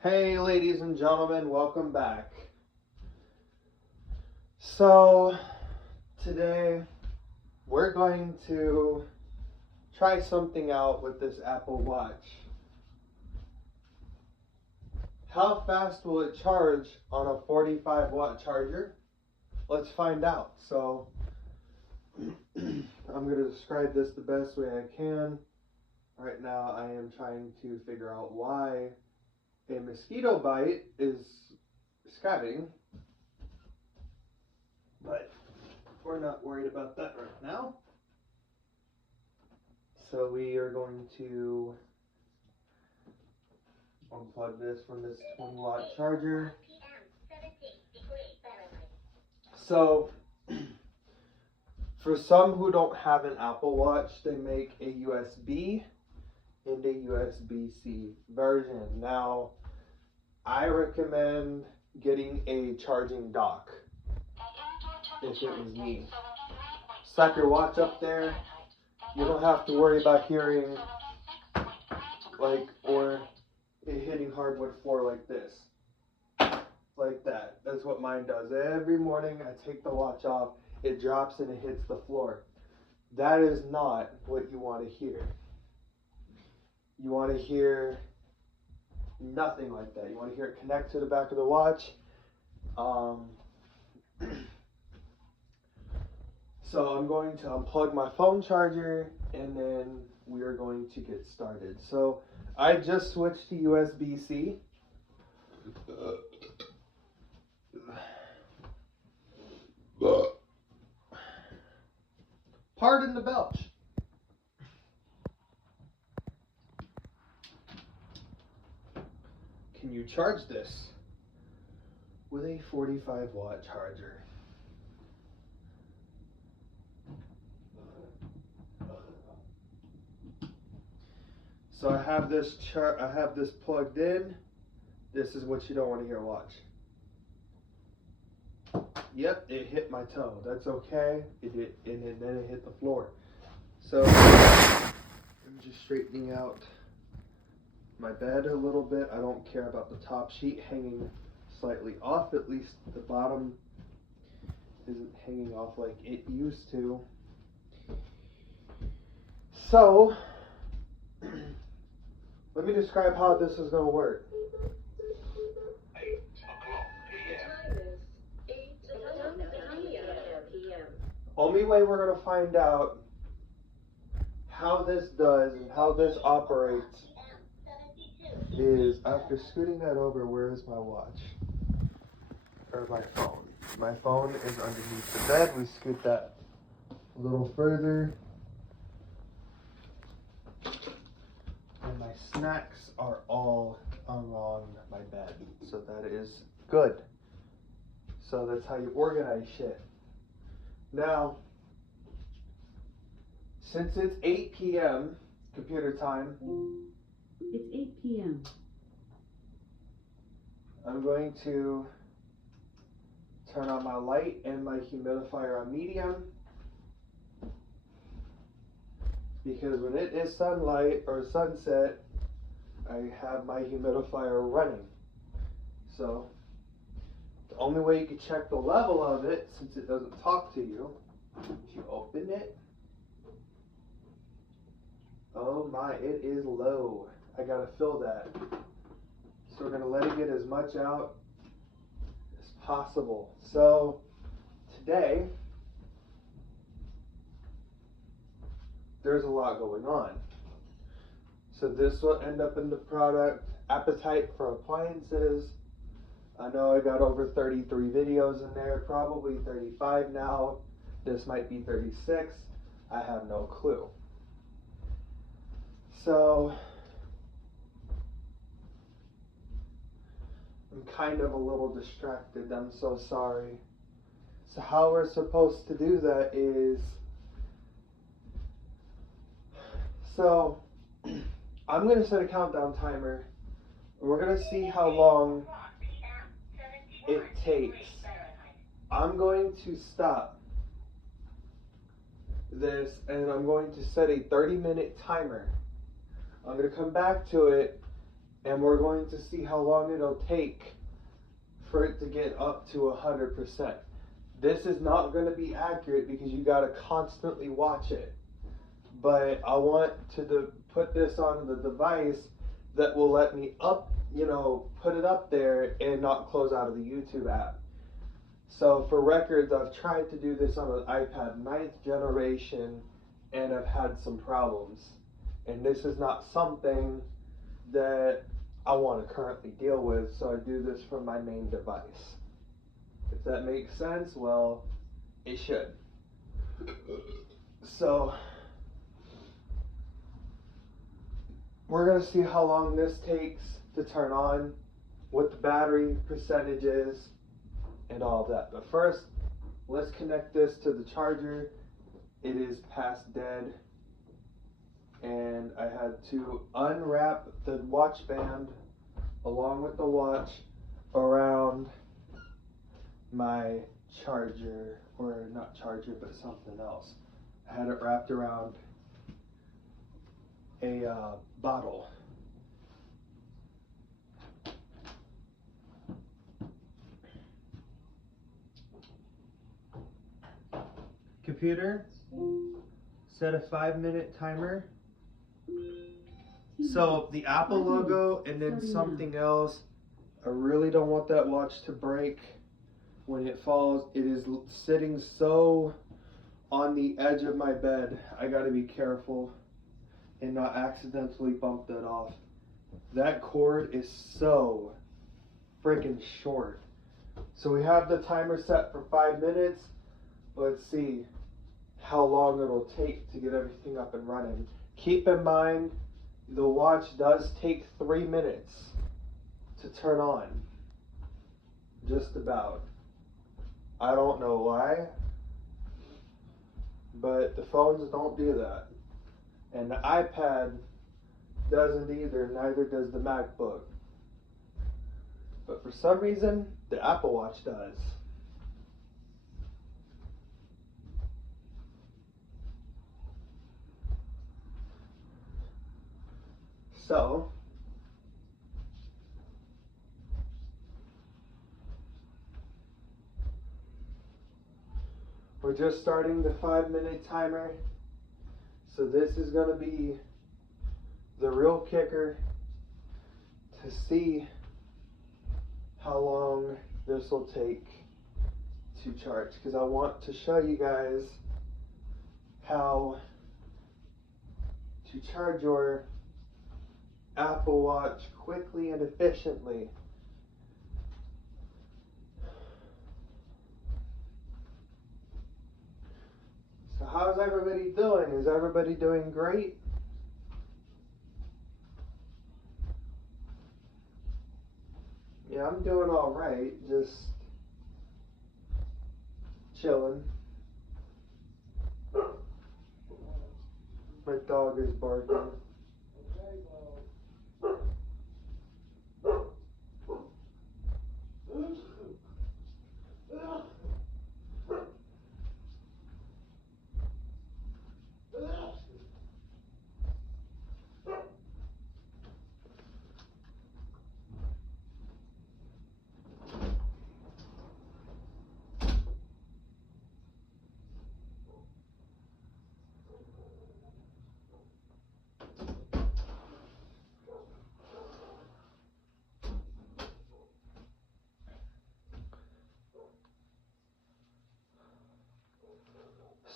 Hey, ladies and gentlemen, welcome back. So, today we're going to try something out with this Apple Watch. How fast will it charge on a 45-watt charger? Let's find out. So, I'm going to describe this the best way I can. Right now, I am trying to figure out why a mosquito bite is scabbing, but we're not worried about that right now. So we are going to unplug this from this 20-watt charger. So for some who don't have an Apple Watch, they make a USB and a USB-C version. Now, I recommend getting a charging dock if it was me. Slap your watch up there. You don't have to worry about hearing or it hitting hardwood floor like this. Like that. That's what mine does. Every morning I take the watch off, it drops and it hits the floor. That is not what you want to hear. You want to hear nothing like that. You want to hear it connect to the back of the watch. So I'm going to unplug my phone charger and then we are going to get started. So I just switched to USB-C. Pardon the belch. Can you charge this with a 45-watt charger? So I have this plugged in. This is what you don't want to hear. Watch. Yep, it hit my toe. That's okay. Then it hit the floor. So I'm just straightening out my bed a little bit. I don't care about the top sheet hanging slightly off. At least the bottom isn't hanging off like it used to. So let me describe how this is going to work. Only way we're going to find out how this does and how this operates is after scooting that over. Where is my watch? Or my phone? My phone is underneath the bed. We scoot that a little further. And my snacks are all along my bed. So that is good. So that's how you organize shit. Now, since it's 8 p.m. computer time, it's 8 p.m. I'm going to turn on my light and my humidifier on medium, because when it is sunlight or sunset, I have my humidifier running. So the only way you can check the level of it, since it doesn't talk to you, if you open it, oh my, it is low. I gotta fill that. So we're gonna let it get as much out as possible. So today, there's a lot going on. So this will end up in the product, Appetite for Appliances. I know I got over 33 videos in there, probably 35 now. This might be 36. I have no clue. So I'm kind of a little distracted. I'm so sorry. So how we're supposed to do that is, so I'm going to set a countdown timer. And we're going to see how long it takes. I'm going to stop this and I'm going to set a 30-minute timer. I'm going to come back to it and we're going to see how long it'll take for it to get up to 100%. This is not going to be accurate because you got to constantly watch it. But I want to put this on the device that will let me put it up there and not close out of the YouTube app. So for records, I've tried to do this on an iPad 9th generation and I've had some problems. And this is not something that I want to currently deal with, so I do this from my main device. If that makes sense, well, it should. So we're going to see how long this takes to turn on, what the battery percentage is, and all of that. But first, let's connect this to the charger. It is past dead, and I had to unwrap the watch band along with the watch around my charger, or not charger, but something else. I had it wrapped around a bottle. Computer, set a 5-minute timer. So the Apple logo and then something else. I really don't want that watch to break when it falls. It is sitting so on the edge of my bed. I gotta be careful and not accidentally bump that off. That cord is so freaking short. So we have the timer set for 5 minutes. Let's see how long it'll take to get everything up and running. Keep in mind, the watch does take 3 minutes to turn on. Just about. I don't know why, but the phones don't do that. And the iPad doesn't either, neither does the MacBook. But for some reason, the Apple Watch does. So, we're just starting the 5-minute timer. So this is going to be the real kicker to see how long this will take to charge. Because I want to show you guys how to charge your Apple Watch quickly and efficiently. So how's everybody doing? Is everybody doing great? Yeah, I'm doing all right. Just chilling. My dog is barking.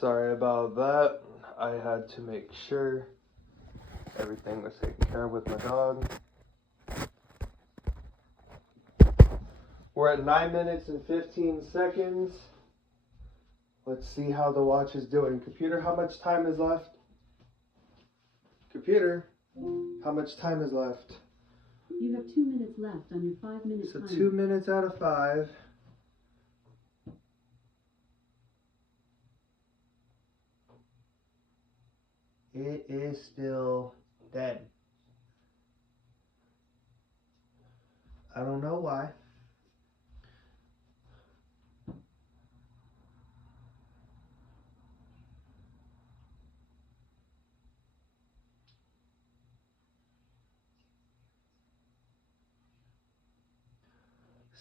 Sorry about that. I had to make sure everything was taken care of with my dog. We're at 9 minutes and 15 seconds. Let's see how the watch is doing. Computer, how much time is left? Computer, how much time is left? You have 2 minutes left on your 5-minute timer. So 2 minutes out of 5. It is still dead. I don't know why.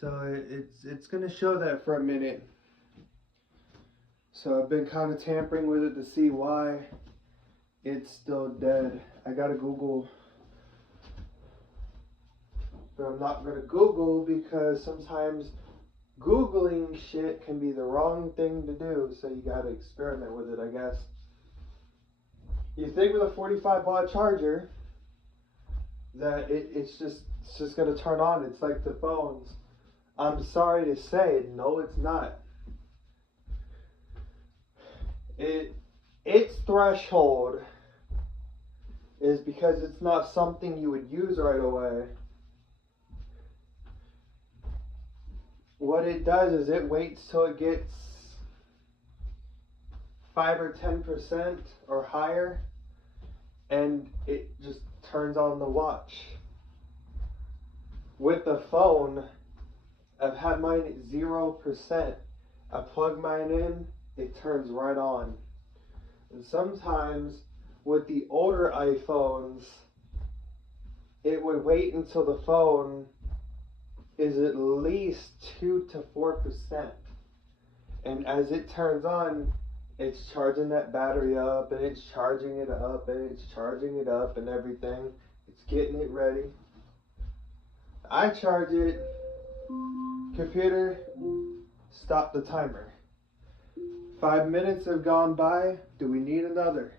So it's gonna show that for a minute. So I've been kind of tampering with it to see why it's still dead. I gotta Google, but I'm not gonna Google because sometimes Googling shit can be the wrong thing to do. So you gotta experiment with it, I guess. You think with a 45-watt charger that it's just gonna turn on. It's like the phones. I'm sorry to say, no, it's not. Its threshold is because it's not something you would use right away. What it does is it waits till it gets 5 or 10% or higher, and it just turns on the watch. With the phone, I've had mine at 0%. I plug mine in, it turns right on. And sometimes with the older iPhones, it would wait until the phone is at least 2 to 4%. And as it turns on, it's charging that battery up, and it's charging it up, and it's charging it up, and everything. It's getting it ready. I charge it. Computer, stop the timer. 5 minutes have gone by. Do we need another?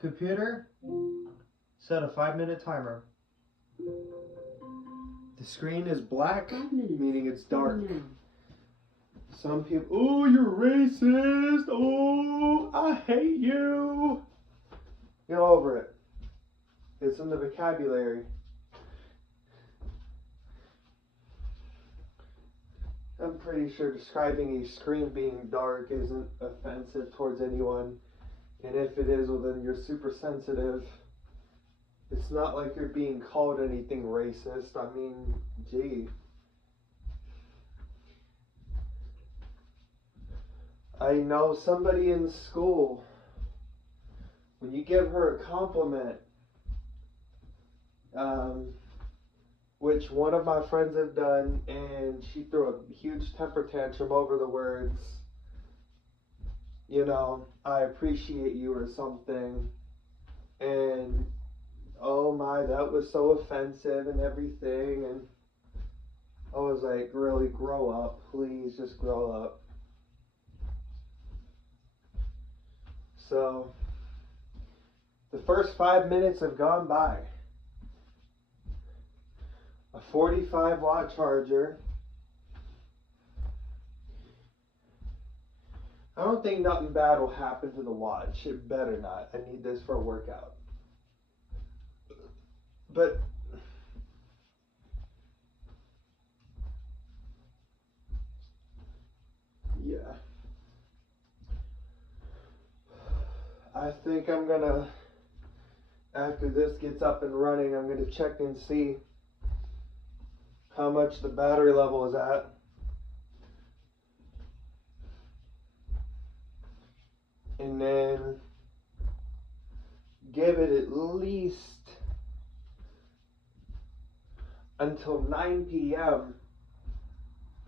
Computer, set a 5-minute timer. The screen is black, 5 minutes. meaning it's dark. Now. Some people, oh, you're racist. Oh, I hate you. Get over it. It's in the vocabulary. I'm pretty sure describing a screen being dark isn't offensive towards anyone. And if it is, well then you're super sensitive. It's not like you're being called anything racist. I mean, gee. I know somebody in school, when you give her a compliment, which one of my friends have done, and she threw a huge temper tantrum over the words, you know, I appreciate you or something, and oh my, that was so offensive and everything, and I was like, really, grow up, please, just grow up. So, the first 5 minutes have gone by. A 45-watt charger. I don't think nothing bad will happen to the watch. It better not. I need this for a workout. But yeah. I think I'm gonna, after this gets up and running, I'm gonna check and see how much the battery level is at. And then give it at least until 9 p.m.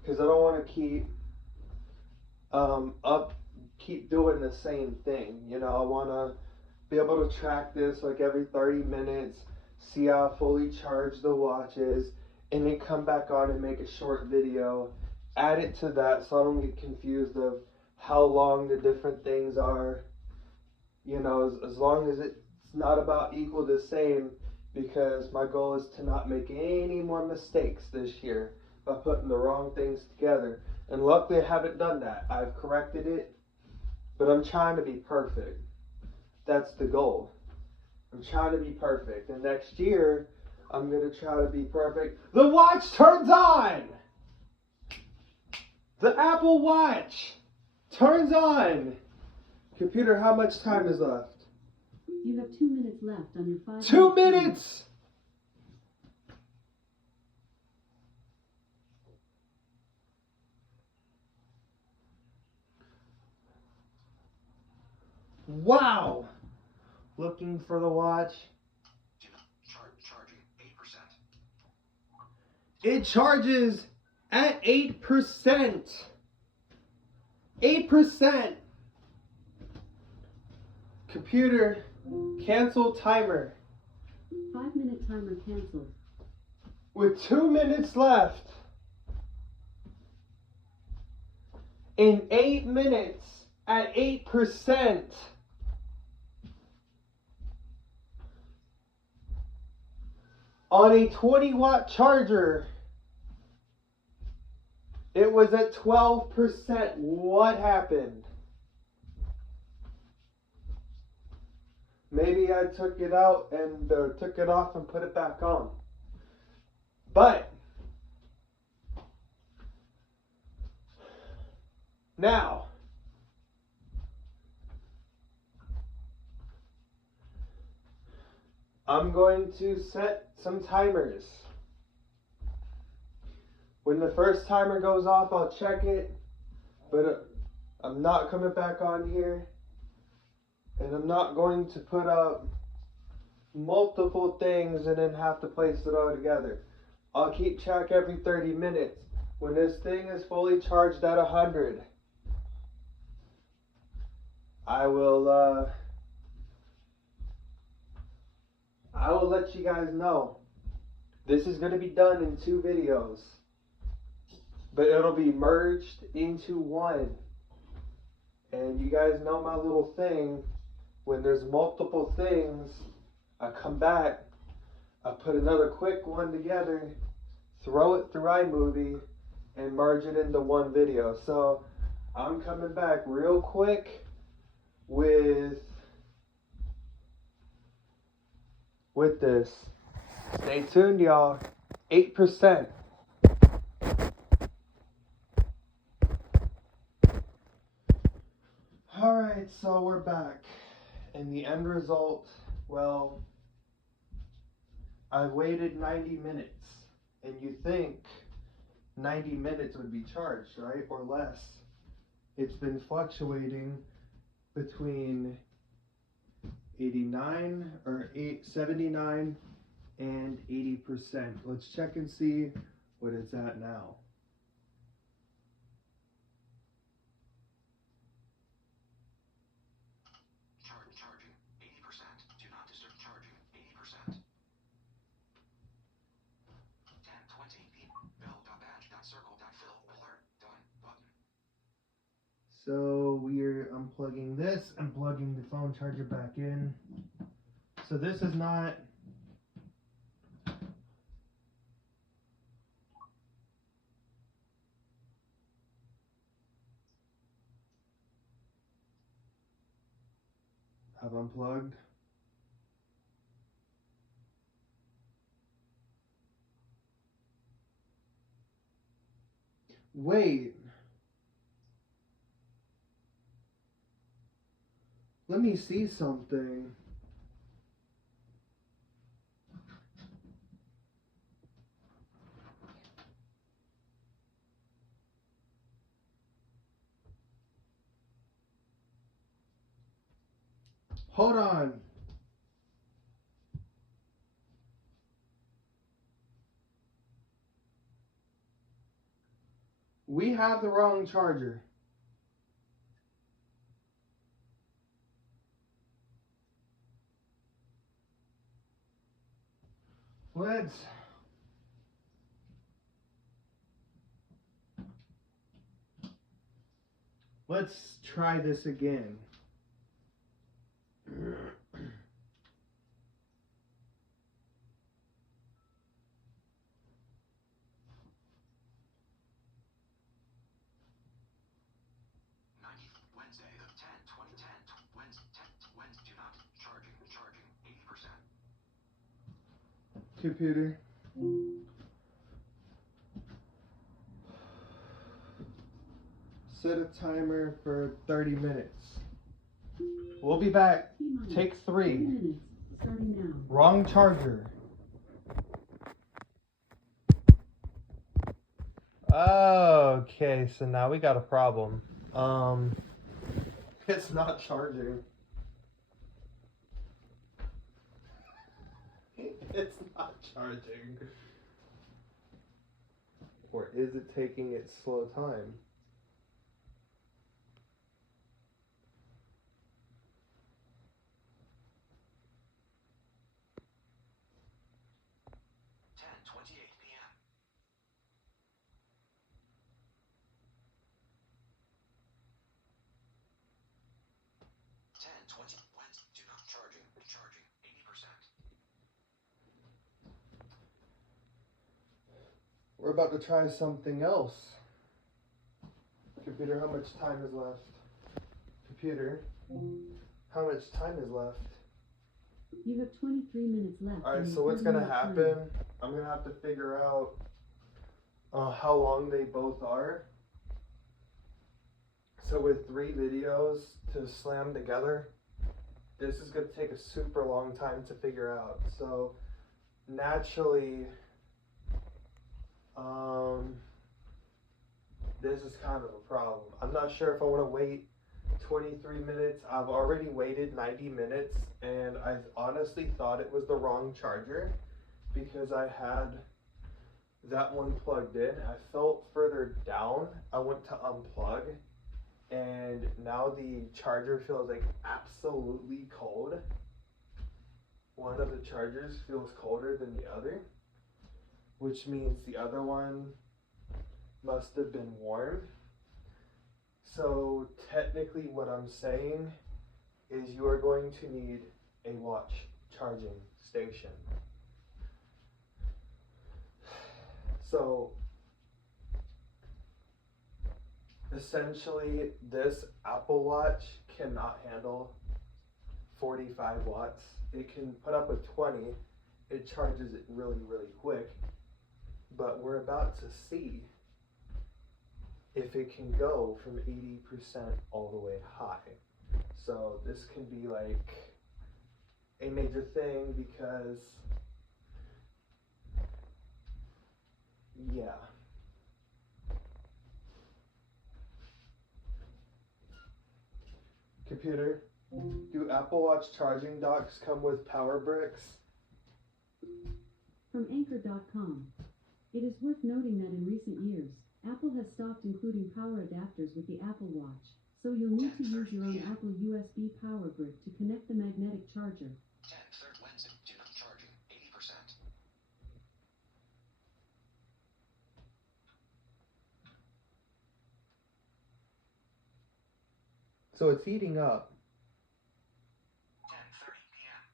because I don't want to keep doing the same thing. You know, I want to be able to track this like every 30 minutes, see how fully charged the watch is, and then come back on and make a short video, add it to that so I don't get confused of how long the different things are. You know, as long as it's not about equal the same, because my goal is to not make any more mistakes this year by putting the wrong things together. And luckily I haven't done that. I've corrected it, but I'm trying to be perfect. That's the goal. I'm trying to be perfect. And next year, I'm going to try to be perfect. The watch turns on! The Apple Watch turns on! Computer, how much time is left? You have 2 minutes left on your 5 2 minute timer. minutes! Wow! Looking for the watch. Chart. It charges at 8%. 8%. Computer, cancel timer. 5-minute timer canceled. With 2 minutes left. In 8 minutes at 8%. On a 20-watt charger, it was at 12%. What happened? Maybe I took it out and took it off and put it back on. But now, I'm going to set some timers. When the first timer goes off, I'll check it, but I'm not coming back on here, and I'm not going to put up multiple things and then have to place it all together. I'll keep track every 30 minutes. When this thing is fully charged at 100, I will let you guys know. This is going to be done in 2 videos, but it'll be merged into one. And you guys know my little thing. When there's multiple things, I come back, I put another quick one together, throw it through iMovie, and merge it into one video. So I'm coming back real quick with this. Stay tuned, y'all. 8%. Alright, so we're back. And the end result, well, I waited 90 minutes. And you think 90 minutes would be charged, right? Or less. It's been fluctuating between 79 and 80%. Let's check and see what it's at now. Charging 80%. Do not disturb charging 80%. 10:20 p.m. Bell.badge.circle.fill alert. Done button. So we're unplugging this and plugging the phone charger back in. So this is not I've unplugged. Wait. Let me see something. Hold on. We have the wrong charger. Let's try this again. 90 Wednesday the 10/20/10 Wednesday do not charging 80%. Computer. Set a timer for 30 minutes. We'll be back. Take 3. 3 minutes, starting now. Wrong charger. Okay, so now we got a problem. It's not charging. It's not charging. for? Is it taking its slow time? PM. 10:20 Wednesday. Do not charging. Charging 80%. We're about to try something else. Computer, how much time is left? Computer, how much time is left? You have 23 minutes left. Alright, in so your what's gonna 30-minute time. happen? I'm gonna have to figure out how long they both are. So with 3 videos to slam together, this is gonna take a super long time to figure out. So naturally, this is kind of a problem. I'm not sure if I want to wait 23 minutes. I've already waited 90 minutes and I honestly thought it was the wrong charger because I had that one plugged in. I felt further down. I went to unplug and now the charger feels like absolutely cold. One of the chargers feels colder than the other, which means the other one must have been warm. So technically what I'm saying is you are going to need a watch charging station. So essentially this Apple Watch cannot handle 45 watts. It can put up with 20. It charges it really, really quick. But we're about to see if it can go from 80% all the way high. So this can be like a major thing because, yeah. Computer, do Apple Watch charging docks come with power bricks? From Anchor.com. It is worth noting that in recent years, Apple has stopped including power adapters with the Apple Watch, so you'll need to use your own Apple USB power brick to connect the magnetic charger. 10:30 Wednesday. Do not charging 80%. So it's heating up. 10:30 PM.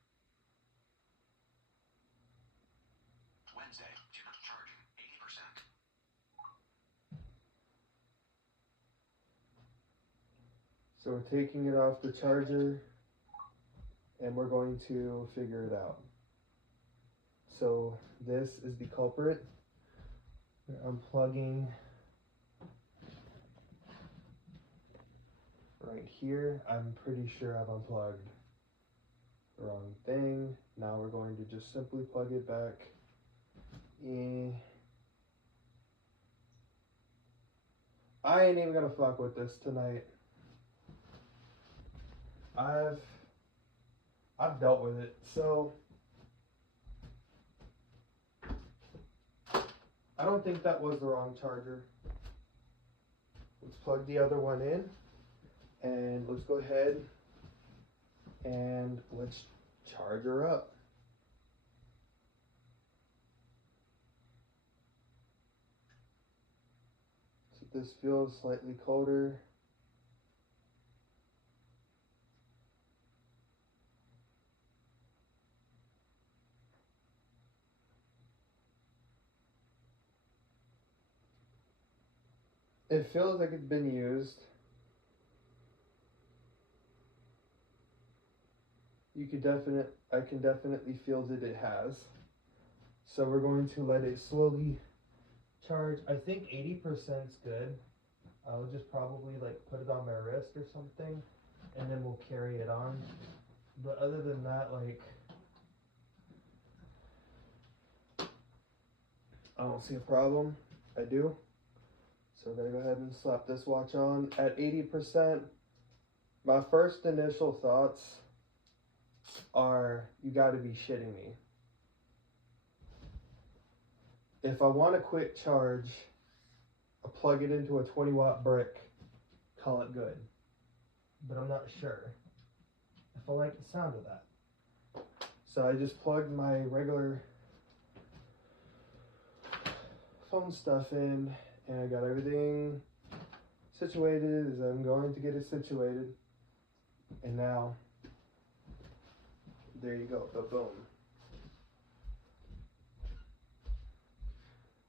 Wednesday. Do not charging 80%. So we're taking it off the charger and we're going to figure it out. So this is the culprit. We're unplugging right here. I'm pretty sure I've unplugged the wrong thing. Now we're going to just simply plug it back in. I ain't even gonna fuck with this tonight. I've dealt with it, so I don't think that was the wrong charger. Let's plug the other one in and let's go ahead and let's charge her up. So this feels slightly colder. It feels like it's been used. I can definitely feel that it has. So we're going to let it slowly charge. I think 80% is good. I'll just probably like put it on my wrist or something and then we'll carry it on. But other than that, like, I don't see a problem. I do. So we're gonna go ahead and slap this watch on at 80%. My first initial thoughts are, you gotta be shitting me. If I want a quick charge plug it into a 20-watt brick, call it good. But I'm not sure if I like the sound of that. So I just plugged my regular phone stuff in, and I got everything situated as I'm going to get it situated. And now, there you go, boom.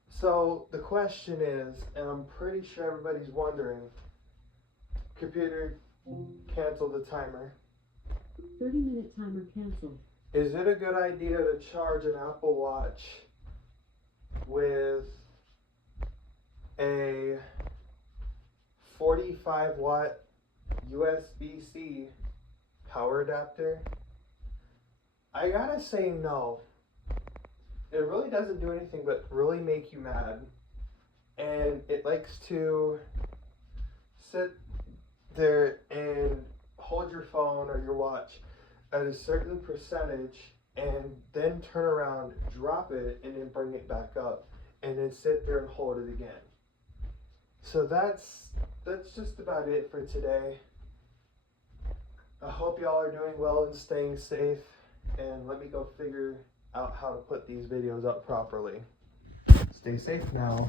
So the question is, and I'm pretty sure everybody's wondering, computer, cancel the timer. 30-minute timer canceled. Is it a good idea to charge an Apple Watch with a 45-watt USB-C power adapter? I gotta say no. It really doesn't do anything but really make you mad. And it likes to sit there and hold your phone or your watch at a certain percentage and then turn around, drop it, and then bring it back up, and then sit there and hold it again. So that's just about it for today. I hope y'all are doing well and staying safe, and let me go figure out how to put these videos up properly. Stay safe now.